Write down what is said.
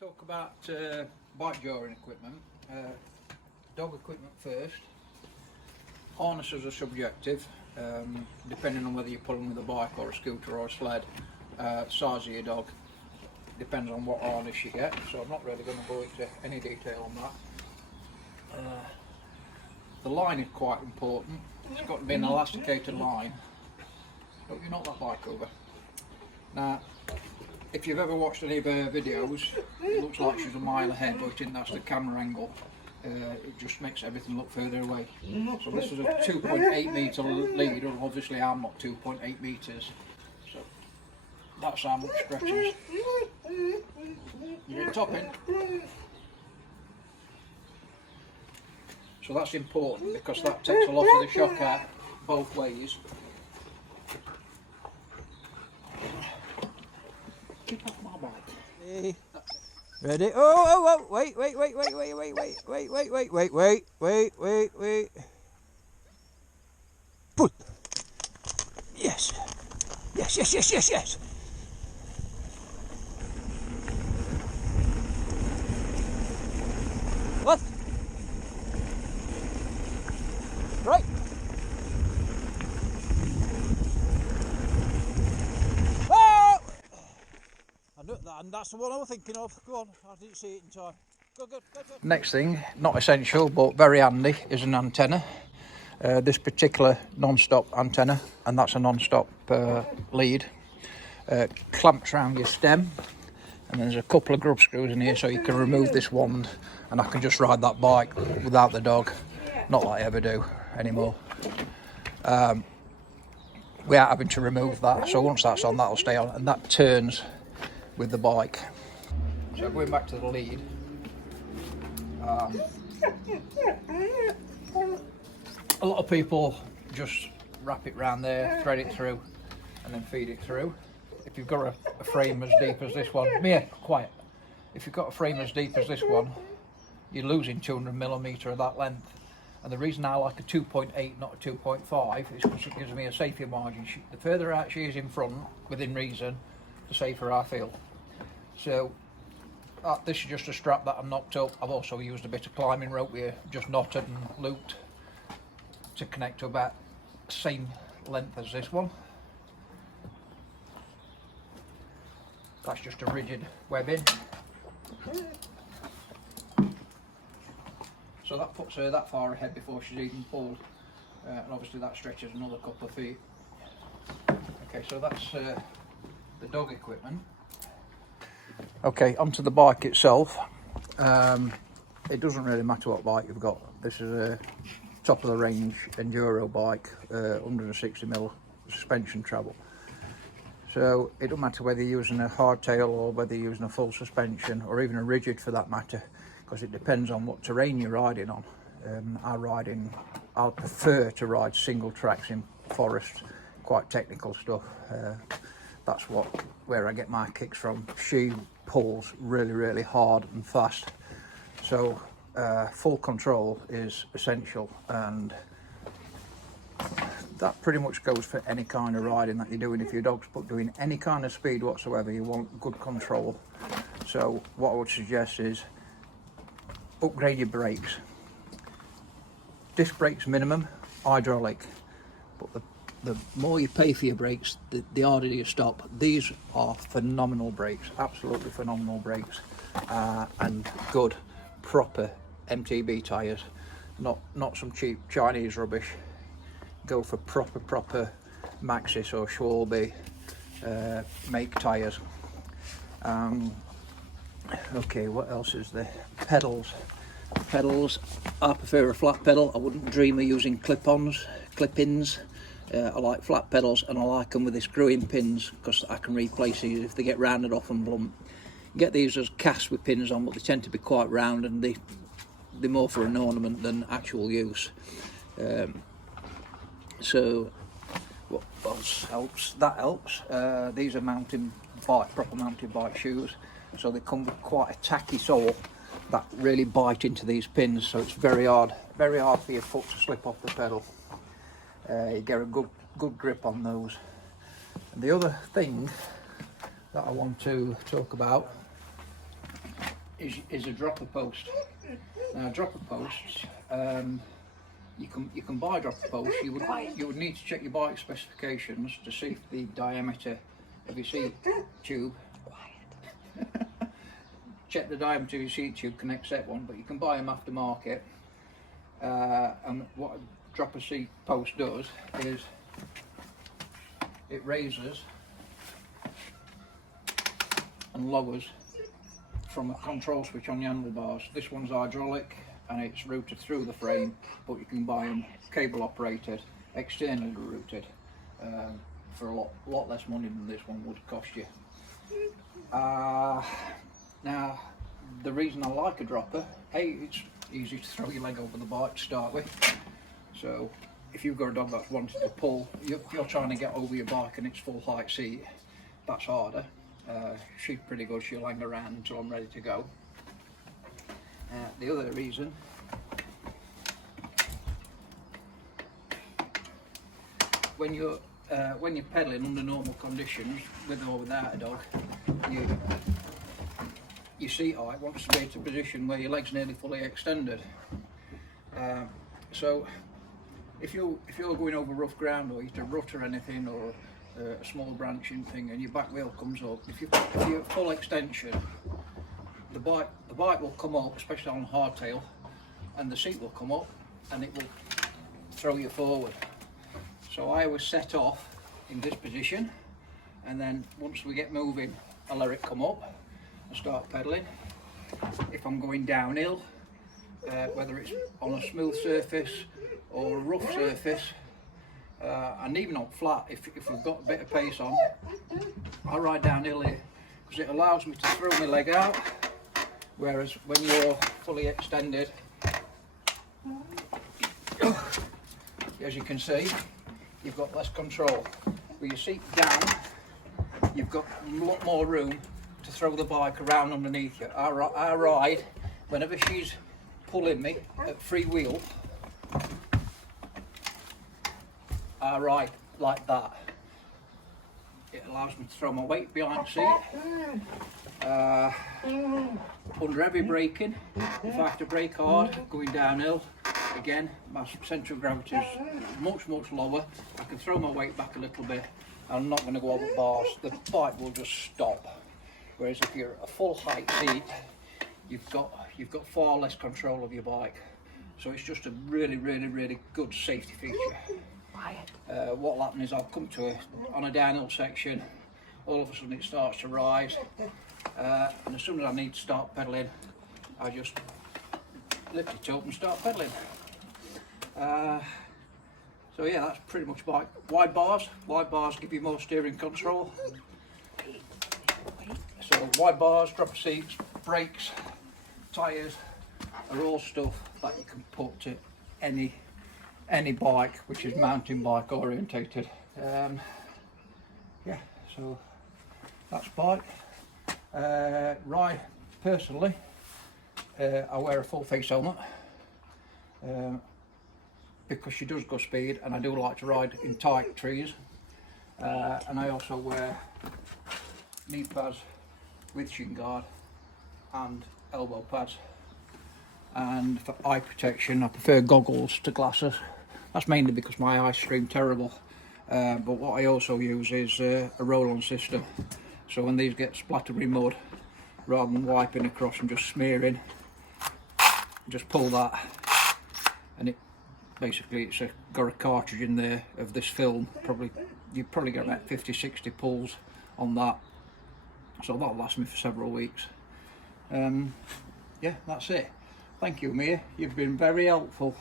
Talk about bikejoring equipment. Dog equipment first. Harnesses are subjective, depending on whether you're pulling with a bike or a scooter or a sled. Size of your dog depends on what harness you get, so I'm not really going to go into any detail on that. The line is quite important. It's got to be an elasticated line. Don't you knock that bike over? Now, if you've ever watched any of her videos, it looks like she's a mile ahead, but I think that's the camera angle. It just makes everything look further away. So this is a 2.8 metre lead, and obviously I'm not 2.8 metres. So that's how much stretches. You get top in. So that's important because that takes a lot of the shock out both ways. Keep off my bike. Ready? Oh, wait. Pull. Yes. What? Right. And that's the one I was thinking of. Go on, I didn't see it in time. Go. Next thing, not essential but very handy, is an antenna. This particular non-stop antenna, and that's a non-stop lead. Clamps around your stem, and there's a couple of grub screws in here so you can remove this wand, and I can just ride that bike without the dog. Not that I ever do anymore. Without having to remove that, so once that's on, that'll stay on, and that turns with the bike. So going back to the lead, a lot of people just wrap it round there, thread it through, and then feed it through. If you've got a frame as deep as this one, Mia, quiet. If you've got a frame as deep as this one, you're losing 200mm of that length. And the reason I like a 2.8, not a 2.5, is because it gives me a safer margin. The further out she is in front, within reason, the safer I feel. So this is just a strap that I'm knocked up. I've also used a bit of climbing rope here, just knotted and looped to connect to about the same length as this one. That's just a rigid webbing. So that puts her that far ahead before she's even pulled, and obviously that stretches another couple of feet. Okay, so that's the dog equipment. Okay, onto the bike itself. It doesn't really matter what bike you've got. This is a top of the range enduro bike, 160mm suspension travel. So it doesn't matter whether you're using a hardtail or whether you're using a full suspension, or even a rigid for that matter, because it depends on what terrain you're riding on. I'll prefer to ride single tracks in forest, quite technical stuff. That's where I get my kicks from. She pulls really hard and fast, so full control is essential, and that pretty much goes for any kind of riding that you're doing. If your dog's doing any kind of speed whatsoever, you want good control. So what I would suggest is upgrade your brakes. Disc brakes minimum, hydraulic, but the more you pay for your brakes, the harder you stop. These are phenomenal brakes, absolutely phenomenal brakes, and good proper MTB tyres, not some cheap Chinese rubbish. Go for proper Maxxis or Schwalbe make tyres. Okay, what else is there? Pedals, I prefer a flat pedal. I wouldn't dream of using clip-ins. I like flat pedals, and I like them with the screw-in pins because I can replace these if they get rounded off and blunt. You get these as cast with pins on, but they tend to be quite round, and they're more for an ornament than actual use. So what else helps? That helps. These are proper mountain bike shoes, so they come with quite a tacky sole that really bite into these pins, so it's very hard for your foot to slip off the pedal. You get a good grip on those. And the other thing that I want to talk about is a dropper post. Now dropper posts, you can buy dropper posts. You would need to check your bike specifications to see if the diameter of your seat tube. Check the diameter of your seat tube can accept one, but you can buy them aftermarket. And what a dropper seat post does is it raises and lowers from a control switch on the handlebars. This one's hydraulic and it's routed through the frame, but you can buy them cable operated, externally routed, for a lot less money than this one would cost you. Now, the reason I like a dropper, it's easy to throw your leg over the bike to start with. So if you've got a dog that's wanting to pull, if you're trying to get over your bike and it's full height seat, that's harder. She's pretty good, she'll hang around until I'm ready to go. The other reason, when you're pedalling under normal conditions, with or without a dog, your seat height wants to be at a position where your leg's nearly fully extended. So if you're going over rough ground, or you hit a rut or anything, or a small branching thing, and your back wheel comes up, if you're full extension, the bike will come up, especially on hardtail, and the seat will come up and it will throw you forward. So I always set off in this position, and then once we get moving, I let it come up and start pedaling. If I'm going downhill, whether it's on a smooth surface or a rough surface, and even on flat, if we've got a bit of pace on, I ride downhill here because it allows me to throw my leg out, whereas when you're fully extended, as you can see, you've got less control. With your seat down, you've got a lot more room to throw the bike around underneath you. I ride, whenever she's pulling me at free wheel, I ride like that. It allows me to throw my weight behind the seat. Under heavy braking, if I have to brake hard going downhill, again my centre of gravity is much lower. I can throw my weight back a little bit. I'm not going to go over bars. The bike will just stop. Whereas if you're a full height seat, you've got far less control of your bike. So it's just a really good safety feature. What will happen is I'll come to on a downhill section, all of a sudden it starts to rise, and as soon as I need to start pedalling, I just lift it up and start pedalling. So yeah, that's pretty much bike. Wide bars give you more steering control. So wide bars, dropper seats, brakes, tyres are all stuff that you can put to any bike which is mountain bike orientated. Yeah, so that's bike. Ride, personally, I wear a full face helmet because she does go speed, and I do like to ride in tight trees, and I also wear knee pads with shin guard and elbow pads. And for eye protection, I prefer goggles to glasses. That's mainly because my eyes stream terrible. But what I also use is a roll-on system. So when these get splattered with mud, rather than wiping across and just smearing, just pull that, and it basically got a cartridge in there of this film. You probably get about 50-60 pulls on that. So that'll last me for several weeks. Yeah, that's it. Thank you, Mia. You've been very helpful.